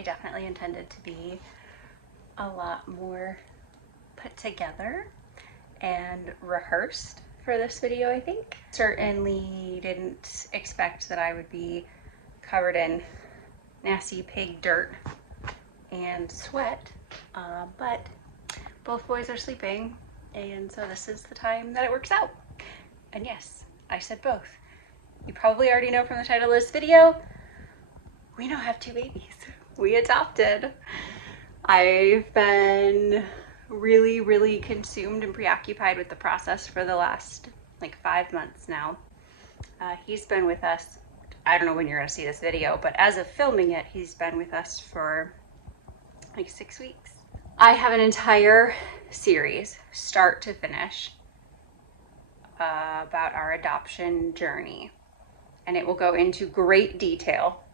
I definitely intended to be a lot more put together and rehearsed for this video, I think. Certainly didn't expect that I would be covered in nasty pig dirt and sweat, but both boys are sleeping, and so this is the time that it works out. And yes, I said both. You probably already know from the title of this video, we now have 2 babies. We adopted. I've been really consumed and preoccupied with the process for the last like 5 months now. He's been with us, I don't know when you're gonna see this video, but as of filming it, he's been with us for like 6 weeks. I have an entire series, start to finish, about our adoption journey. And it will go into great detail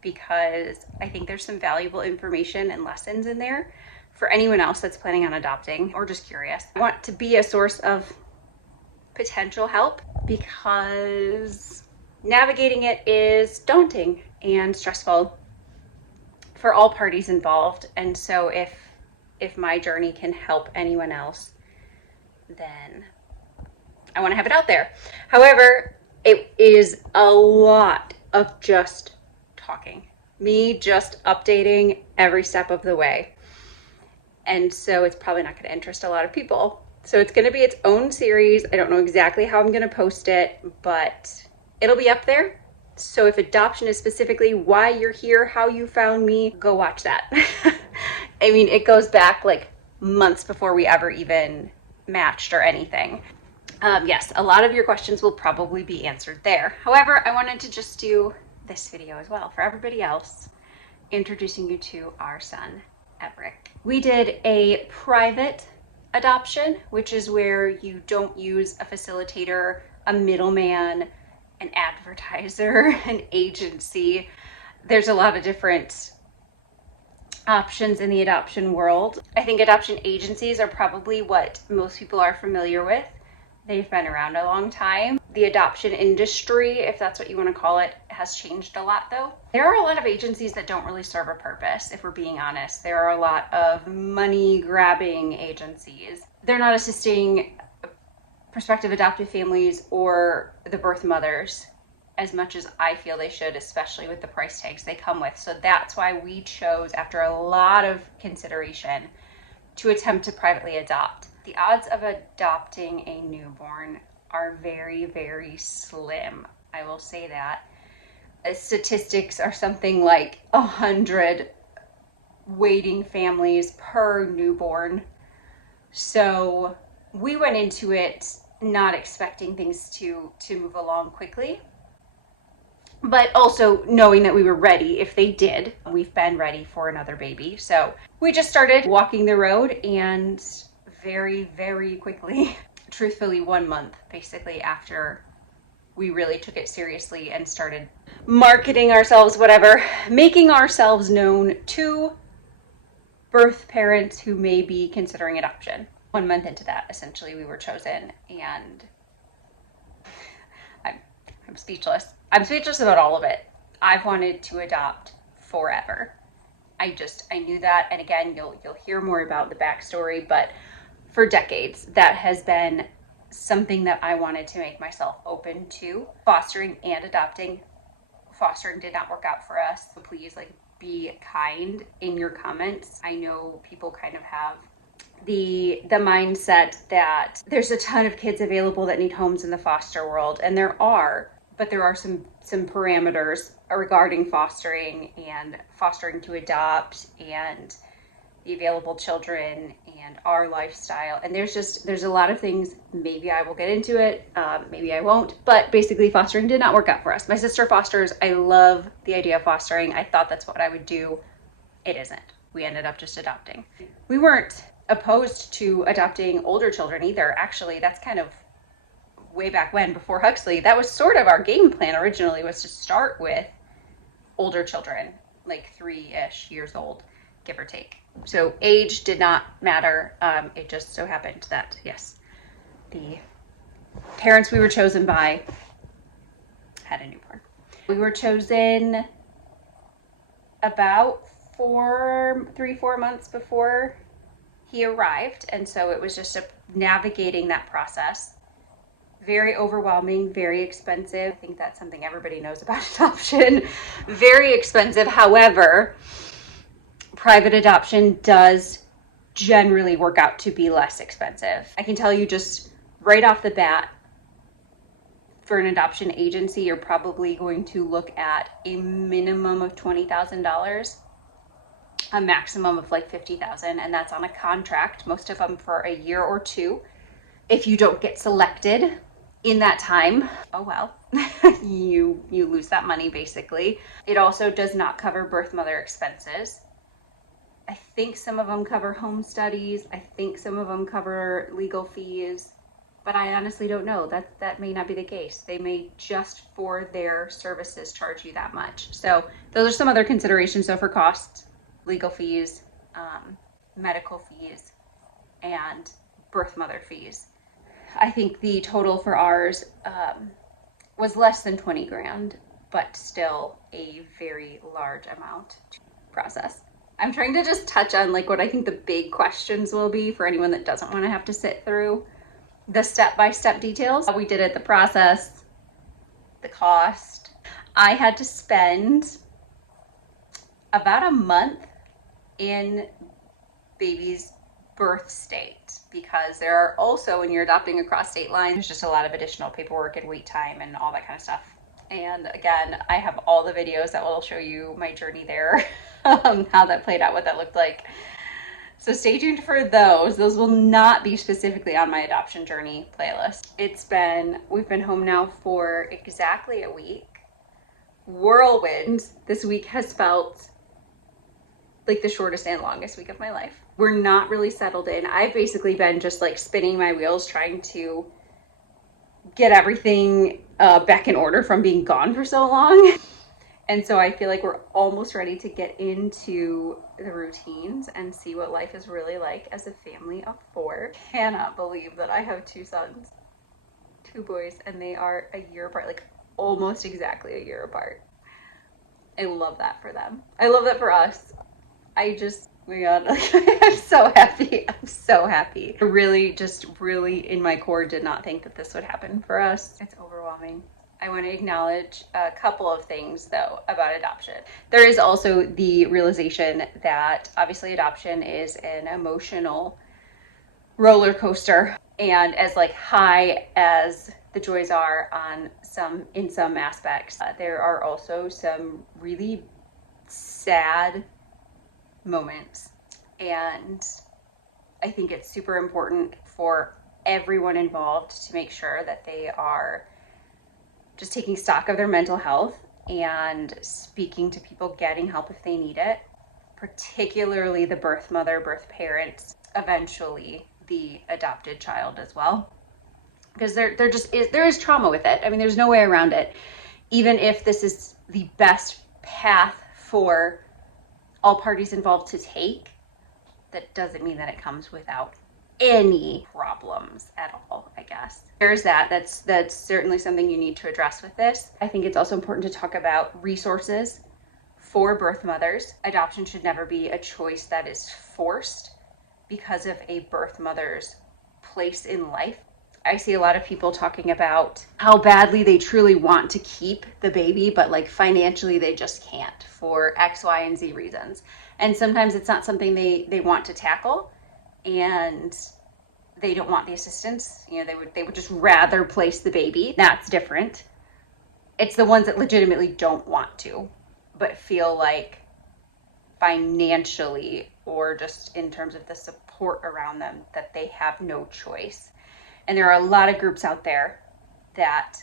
because I think there's some valuable information and lessons in there for anyone else that's planning on adopting or just curious. I want to be a source of potential help because navigating it is daunting and stressful for all parties involved. And so if my journey can help anyone else, then I want to have it out there. However, it is a lot of just talking, me just updating every step of the way. And so it's probably not going to interest a lot of people. So it's going to be its own series. I don't know exactly how I'm going to post it, but it'll be up there. So if adoption is specifically why you're here, how you found me, go watch that. I mean, it goes back like months before we ever even matched or anything. Yes, a lot of your questions will probably be answered there. However, I wanted to just do this video as well for everybody else, introducing you to our son, Everett. We did a private adoption, which is where you don't use a facilitator, a middleman, an advertiser, an agency. There's a lot of different options in the adoption world. I think adoption agencies are probably what most people are familiar with. They've been around a long time. The adoption industry, if that's what you want to call it, has changed a lot though. There are a lot of agencies that don't really serve a purpose, if we're being honest. There are a lot of money grabbing agencies. They're not assisting prospective adoptive families or the birth mothers as much as I feel they should, especially with the price tags they come with. So that's why we chose, after a lot of consideration, to attempt to privately adopt. The odds of adopting a newborn are very slim. I will say that. Statistics are something like 100 waiting families per newborn. So we went into it not expecting things to move along quickly, but also knowing that we were ready if they did. We've been ready for another baby. So we just started walking the road, and very quickly, truthfully 1 month basically after we really took it seriously and started marketing ourselves, whatever, making ourselves known to birth parents who may be considering adoption. 1 month into that, essentially, we were chosen, and I'm speechless. I'm speechless about all of it. I've wanted to adopt forever. I knew that, and again, you'll hear more about the backstory, but for decades, that has been something that I wanted to make myself open to. Fostering and adopting. Fostering did not work out for us. So please, be kind in your comments. I know people kind of have the mindset that there's a ton of kids available that need homes in the foster world, and there are, but there are some parameters regarding fostering and fostering to adopt and the available children and our lifestyle. And there's a lot of things. Maybe I will get into it, maybe I won't, but basically fostering did not work out for us. My sister fosters. I love the idea of fostering. I thought that's what I would do. It isn't. We ended up just adopting. We weren't opposed to adopting older children either. Actually, that's kind of way back when, before Huxley. That was sort of our game plan originally, was to start with older children, like 3-ish years old, give or take. So age did not matter. It just so happened that, yes, the parents we were chosen by had a newborn. We were chosen about 4 months before he arrived. And so it was just navigating that process. Very overwhelming, very expensive. I think that's something everybody knows about adoption. Very expensive. However, private adoption does generally work out to be less expensive. I can tell you just right off the bat, for an adoption agency, you're probably going to look at a minimum of $20,000, a maximum of like $50,000, and that's on a contract, most of them for a year or two. If you don't get selected in that time, oh well, you lose that money basically. It also does not cover birth mother expenses. I think some of them cover home studies. I think some of them cover legal fees, but I honestly don't know. That may not be the case. They may just for their services charge you that much. So those are some other considerations. So for costs, legal fees, medical fees, and birth mother fees. I think the total for ours was less than 20 grand, but still a very large amount to process. I'm trying to just touch on like what I think the big questions will be for anyone that doesn't want to have to sit through the step-by-step details. How we did it, the process, the cost. I had to spend about a month in baby's birth state because there are also, when you're adopting across state lines, there's just a lot of additional paperwork and wait time and all that kind of stuff. And again, I have all the videos that will show you my journey there, how that played out, what that looked like. So stay tuned for those. Those will not be specifically on my adoption journey playlist. We've been home now for exactly a week. Whirlwind. This week has felt like the shortest and longest week of my life. We're not really settled in. I've basically been just like spinning my wheels trying to get everything back in order from being gone for so long. And so I feel like we're almost ready to get into the routines and see what life is really like as a family of 4. Cannot believe that I have 2 sons, 2 boys, and they are a year apart, like almost exactly a year apart. I love that for them. I love that for us. I just, oh my God, I'm so happy. I'm so happy. I really in my core did not think that this would happen for us. It's overwhelming. I want to acknowledge a couple of things though about adoption. There is also the realization that obviously adoption is an emotional roller coaster, and as like high as the joys are in some aspects, there are also some really sad moments. And I think it's super important for everyone involved to make sure that they are just taking stock of their mental health and speaking to people, getting help if they need it, particularly the birth mother, birth parents, eventually the adopted child as well. Because there is trauma with it. I mean, there's no way around it. Even if this is the best path for all parties involved to take, that doesn't mean that it comes without any problems at all, I guess. There's that. That's certainly something you need to address with this. I think it's also important to talk about resources for birth mothers. Adoption should never be a choice that is forced because of a birth mother's place in life. I see a lot of people talking about how badly they truly want to keep the baby, but like financially they just can't for X, Y, and Z reasons. And sometimes it's not something they want to tackle, and they don't want the assistance. You know, they would just rather place the baby. That's different. It's the ones that legitimately don't want to, but feel like financially or just in terms of the support around them that they have no choice. And there are a lot of groups out there that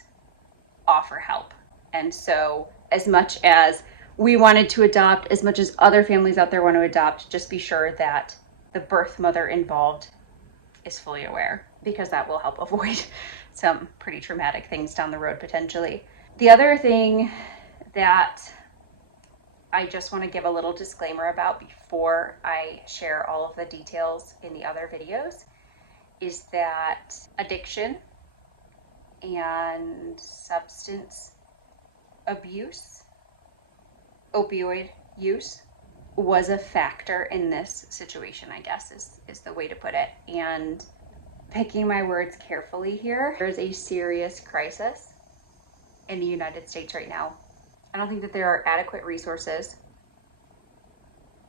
offer help. And so as much as we wanted to adopt, as much as other families out there want to adopt, just be sure that the birth mother involved is fully aware, because that will help avoid some pretty traumatic things down the road potentially. The other thing that I just want to give a little disclaimer about before I share all of the details in the other videos is that addiction and substance abuse, opioid use, was a factor in this situation, I guess is the way to put it. And picking my words carefully here, there's a serious crisis in the United States right now. I don't think that there are adequate resources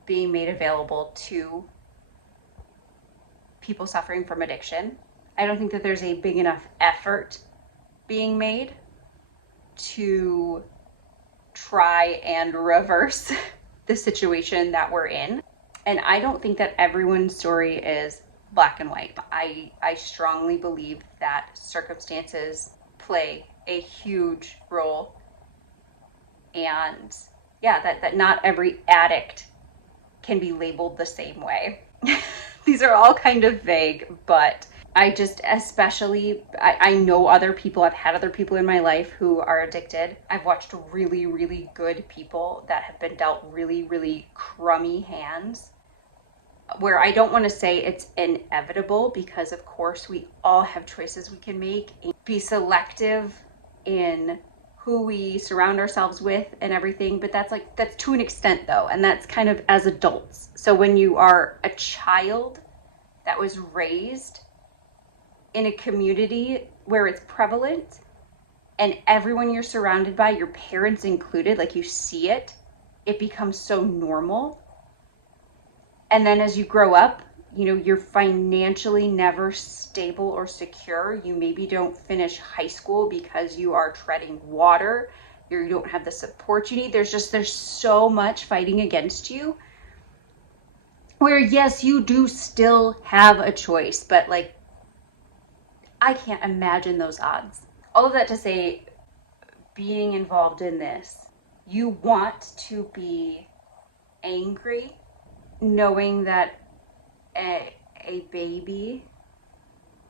being made available to people suffering from addiction. I don't think that there's a big enough effort being made to try and reverse the situation that we're in. And I don't think that everyone's story is black and white. I strongly believe that circumstances play a huge role. And yeah, that not every addict can be labeled the same way. These are all kind of vague, but I just especially, I know other people, I've had other people in my life who are addicted. I've watched really, really good people that have been dealt really, really crummy hands, where I don't want to say it's inevitable, because of course we all have choices we can make. Be selective in who we surround ourselves with and everything, but that's to an extent though, and that's kind of as adults. So when you are a child that was raised in a community where it's prevalent, and everyone you're surrounded by, your parents included, like you see it, it becomes so normal. And then as you grow up, you know, you're financially never stable or secure. You maybe don't finish high school because you are treading water. You don't have the support you need. There's so much fighting against you, where yes, you do still have a choice, but like, I can't imagine those odds. All of that to say, being involved in this, you want to be angry knowing that a baby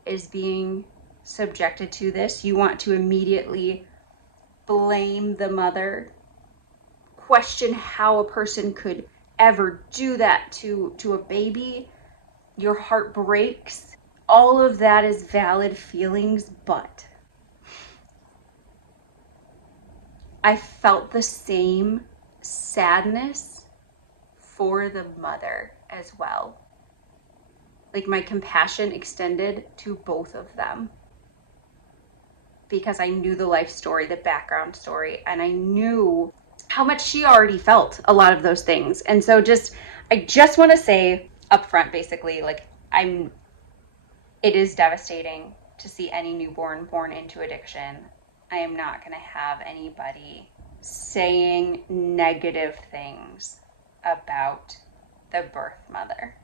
is being subjected to this. You want to immediately blame the mother, question how a person could ever do that to a baby. Your heart breaks. All of that is valid feelings, but I felt the same sadness for the mother as well. Like, my compassion extended to both of them, because I knew the life story, the background story, and I knew how much she already felt a lot of those things. And so I just want to say up front, basically, like, it is devastating to see any newborn born into addiction. I am not going to have anybody saying negative things about the birth mother.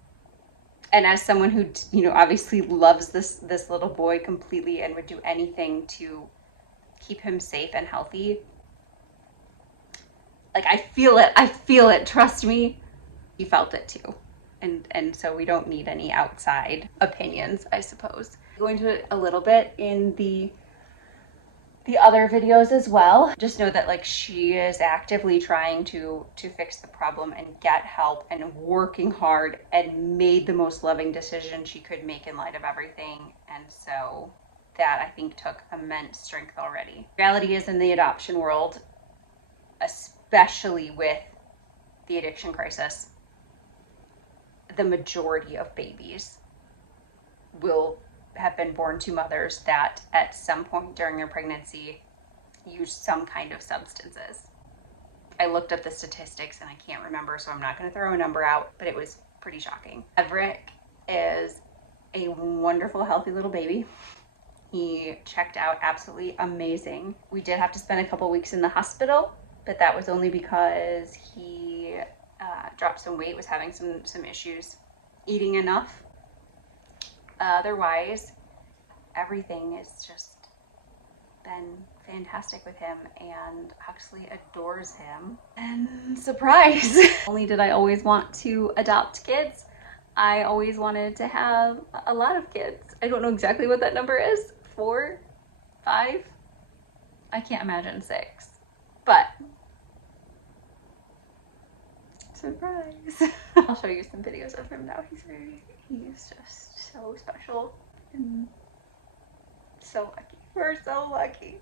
And as someone who, you know, obviously loves this little boy completely and would do anything to keep him safe and healthy, like, I feel it, trust me. He felt it too. And so we don't need any outside opinions, I suppose. Go into it a little bit in the other videos as well. Just know that, like, she is actively trying to fix the problem and get help, and working hard, and made the most loving decision she could make in light of everything. And so that, I think, took immense strength already. Reality is, in the adoption world, especially with the addiction crisis, the majority of babies will have been born to mothers that at some point during their pregnancy used some kind of substances. I looked up the statistics and I can't remember, so I'm not going to throw a number out, but it was pretty shocking. Everett is a wonderful, healthy little baby. He checked out absolutely amazing. We did have to spend a couple weeks in the hospital, but that was only because he dropped some weight, was having some issues eating enough. Otherwise, everything has just been fantastic with him, and Huxley adores him. And surprise! Only did I always want to adopt kids, I always wanted to have a lot of kids. I don't know exactly what that number is. 4, 5? I can't imagine 6. But surprise! I'll show you some videos of him now. He's just so special and so lucky. We're so lucky.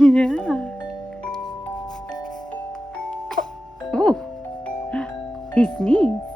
Yeah. Oh, he sneezed.